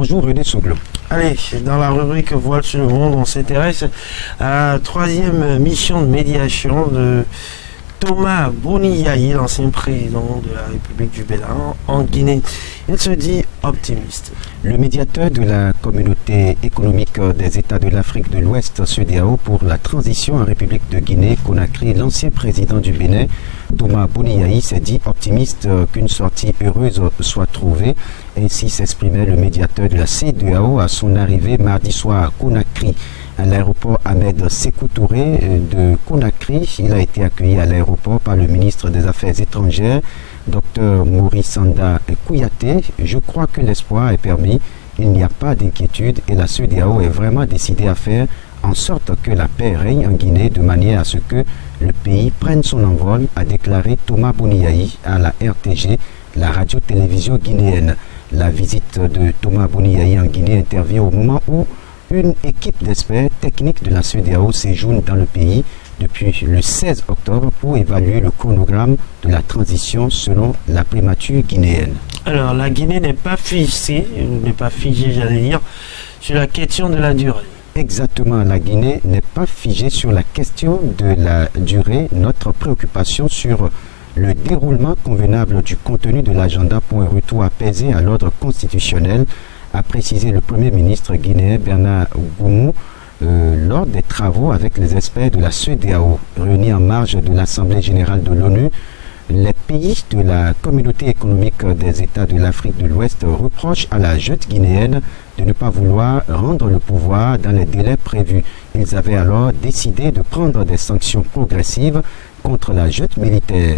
Bonjour René Souglo. Allez, dans la rubrique Voile sur le monde, on s'intéresse à la troisième mission de médiation de Thomas Boni-Yayi, l'ancien président de la République du Bénin en Guinée. Il se dit optimiste. Le médiateur de la communauté économique des États de l'Afrique de l'Ouest, CEDEAO, pour la transition en République de Guinée-Conakry, l'ancien président du Bénin, Thomas Boni-Yayi, s'est dit optimiste qu'une sortie heureuse soit trouvée. Ainsi s'exprimait le médiateur de la CEDEAO à son arrivée mardi soir à Conakry. À l'aéroport Ahmed Sékou Touré de Conakry, il a été accueilli à l'aéroport par le ministre des Affaires étrangères, Dr Maurice Sanda Kouyaté. Je crois que l'espoir est permis, il n'y a pas d'inquiétude et la CEDEAO est vraiment décidée à faire en sorte que la paix règne en Guinée de manière à ce que le pays prenne son envol, a déclaré Thomas Boni-Yayi à la RTG, la radio-télévision guinéenne. La visite de Thomas Boni-Yayi en Guinée intervient au moment où une équipe d'experts techniques de la CEDEAO séjourne dans le pays depuis le 16 octobre pour évaluer le chronogramme de la transition selon la primature guinéenne. Alors, la Guinée n'est pas figée, j'allais dire, sur la question de la durée. Exactement, la Guinée n'est pas figée sur la question de la durée. Notre préoccupation sur le déroulement convenable du contenu de l'agenda pour un retour apaisé à l'ordre constitutionnel, a précisé le Premier ministre guinéen Bernard Goumou lors des travaux avec les experts de la CEDEAO. Réunis en marge de l'Assemblée générale de l'ONU, les pays de la communauté économique des États de l'Afrique de l'Ouest reprochent à la junte guinéenne de ne pas vouloir rendre le pouvoir dans les délais prévus. Ils avaient alors décidé de prendre des sanctions progressives contre la junte militaire.